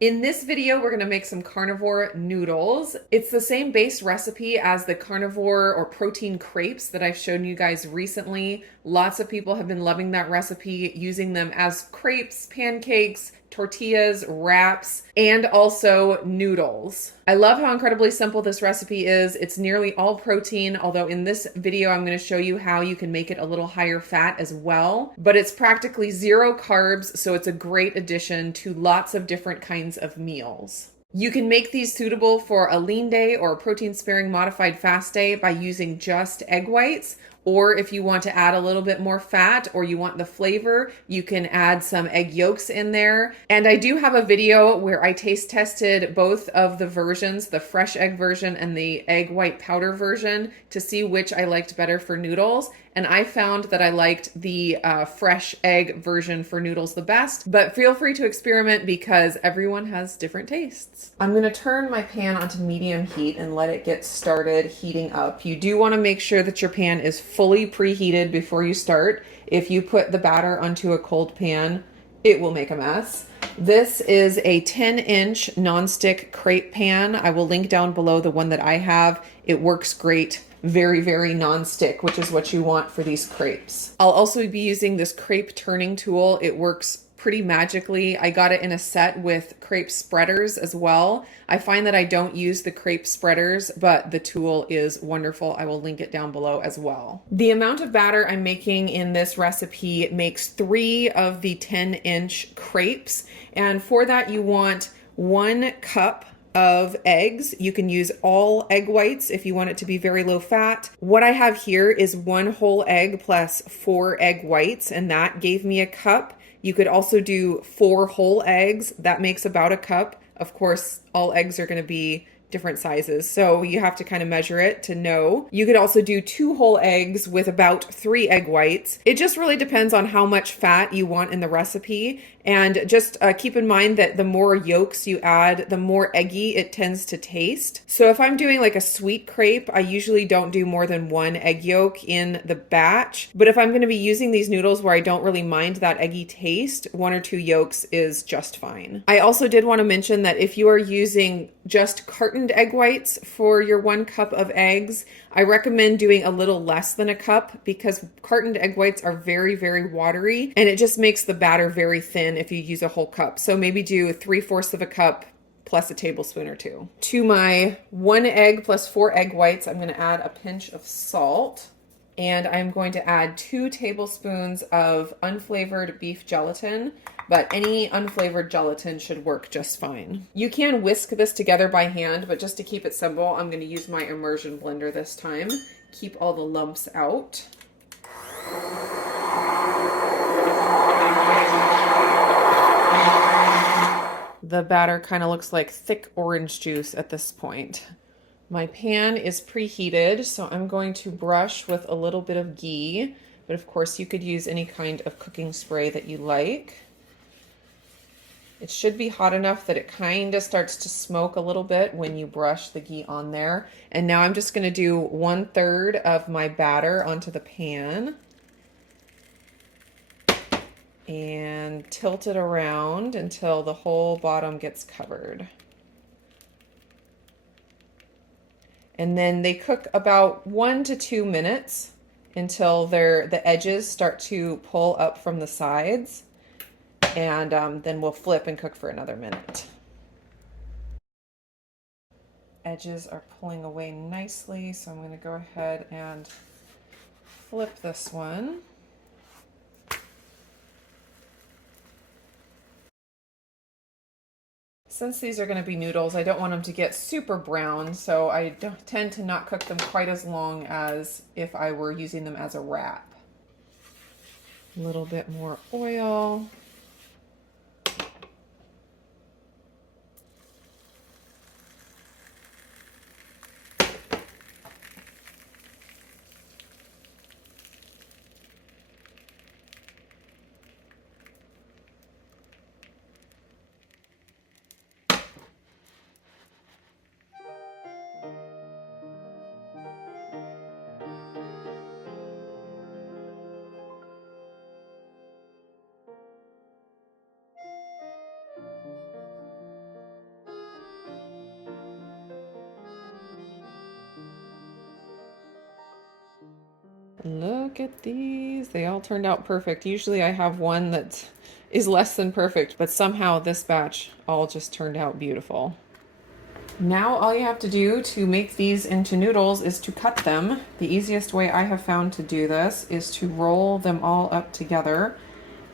In this video, we're gonna make some carnivore noodles. It's the same base recipe as the carnivore or protein crepes that I've shown you guys recently. Lots of people have been loving that recipe, using them as crepes, pancakes, tortillas, wraps, and also noodles. I love how incredibly simple this recipe is. It's nearly all protein, although in this video I'm going to show you how you can make it a little higher fat as well. But it's practically zero carbs, so it's a great addition to lots of different kinds of meals. You can make these suitable for a lean day or a protein-sparing modified fast day by using just egg whites. Or if you want to add a little bit more fat or you want the flavor, you can add some egg yolks in there. And I do have a video where I taste tested both of the versions, the fresh egg version and the egg white powder version, to see which I liked better for noodles. And I found that I liked the fresh egg version for noodles the best, but feel free to experiment because everyone has different tastes. I'm gonna turn my pan onto medium heat and let it get started heating up. You do wanna make sure that your pan is fully preheated before you start. If you put the batter onto a cold pan, it will make a mess. This is a 10-inch nonstick crepe pan. I will link down below the one that I have. It works great. Very, very non-stick, which is what you want for these crepes. I'll also be using this crepe turning tool. It works pretty magically. I got it in a set with crepe spreaders as well. I find that I don't use the crepe spreaders, but the tool is wonderful. I will link it down below as well. The amount of batter I'm making in this recipe makes 3 of the 10-inch crepes. And for that, you want 1 cup of eggs. You can use all egg whites if you want it to be very low fat. What I have here is 1 whole egg plus 4 egg whites, and that gave me a cup. You could also do 4 whole eggs. That makes about a cup. Of course, all eggs are going to be different sizes, so you have to kind of measure it to know. You could also do 2 whole eggs with about 3 egg whites. It just really depends on how much fat you want in the recipe. And just keep in mind that the more yolks you add, the more eggy it tends to taste. So if I'm doing like a sweet crepe, I usually don't do more than 1 egg yolk in the batch. But if I'm going to be using these noodles where I don't really mind that eggy taste, 1 or 2 yolks is just fine. I also did want to mention that if you are using just cartoned egg whites for your 1 cup of eggs, I recommend doing a little less than a cup because cartoned egg whites are very, very watery and it just makes the batter very thin if you use a whole cup. So maybe do 3/4 of a cup plus a tablespoon or 2. To my 1 egg plus 4 egg whites, I'm going to add a pinch of salt. And I'm going to add 2 tablespoons of unflavored beef gelatin, but any unflavored gelatin should work just fine. You can whisk this together by hand, but just to keep it simple, I'm going to use my immersion blender this time. Keep all the lumps out. The batter kind of looks like thick orange juice at this point. My pan is preheated, so I'm going to brush with a little bit of ghee, but of course you could use any kind of cooking spray that you like. It should be hot enough that it kind of starts to smoke a little bit when you brush the ghee on there. And now I'm just going to do 1/3 of my batter onto the pan and tilt it around until the whole bottom gets covered. And then they cook about 1 to 2 minutes until the edges start to pull up from the sides. And then we'll flip and cook for another minute. Edges are pulling away nicely, so I'm going to go ahead and flip this one. Since these are going to be noodles, I don't want them to get super brown, so I tend to not cook them quite as long as if I were using them as a wrap. A little bit more oil. Look at these. They all turned out perfect. Usually I have one that is less than perfect, but somehow this batch all just turned out beautiful. Now all you have to do to make these into noodles is to cut them. The easiest way I have found to do this is to roll them all up together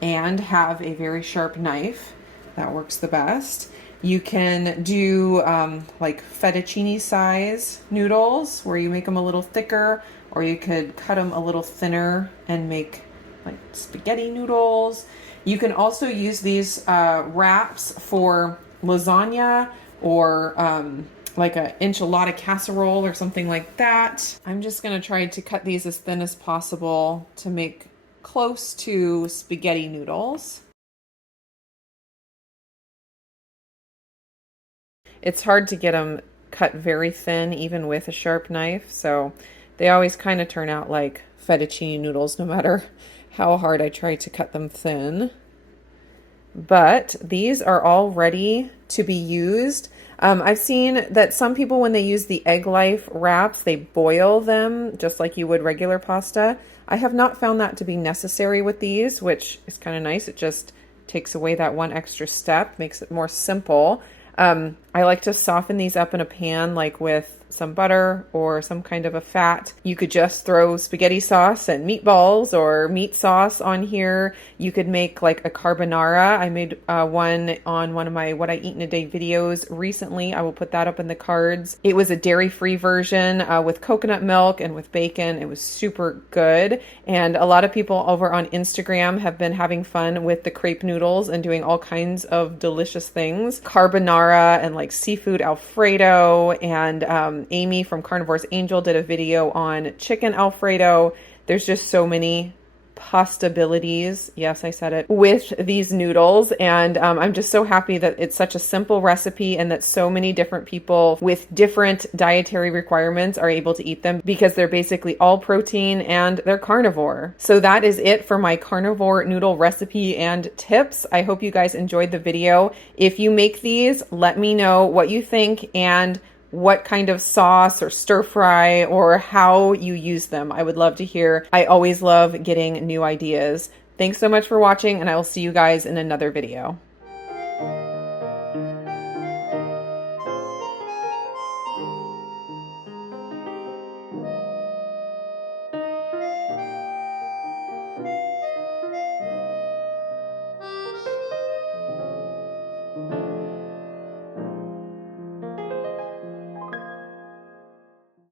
and have a very sharp knife. That works the best. You can do like fettuccine size noodles where you make them a little thicker, or you could cut them a little thinner and make like spaghetti noodles. You can also use these wraps for lasagna or like an enchilada casserole or something like that. I'm just gonna try to cut these as thin as possible to make close to spaghetti noodles. It's hard to get them cut very thin even with a sharp knife, so they always kind of turn out like fettuccine noodles no matter how hard I try to cut them thin. But these are all ready to be used. I've seen that some people, when they use the Egg Life wraps, they boil them just like you would regular pasta. I have not found that to be necessary with these, which is kind of nice. It just takes away that one extra step, makes it more simple. I like to soften these up in a pan, like with some butter or some kind of a fat. You could just throw spaghetti sauce and meatballs or meat sauce on here. You could make like a carbonara. I made one on one of my What I Eat in a Day videos recently. I will put that up in the cards. It was a dairy-free version with coconut milk and with bacon. It was super good. And a lot of people over on Instagram have been having fun with the crepe noodles and doing all kinds of delicious things. Carbonara and like seafood Alfredo, and Amy from Carnivore's Angel did a video on chicken Alfredo. There's just so many possibilities, yes, I said it, with these noodles, and I'm just so happy that it's such a simple recipe and that so many different people with different dietary requirements are able to eat them because they're basically all protein and they're carnivore. So that is it for my carnivore noodle recipe and tips. I hope you guys enjoyed the video. If you make these, let me know what you think and what kind of sauce or stir fry or how you use them. I would love to hear. I always love getting new ideas. Thanks so much for watching, and I will see you guys in another video.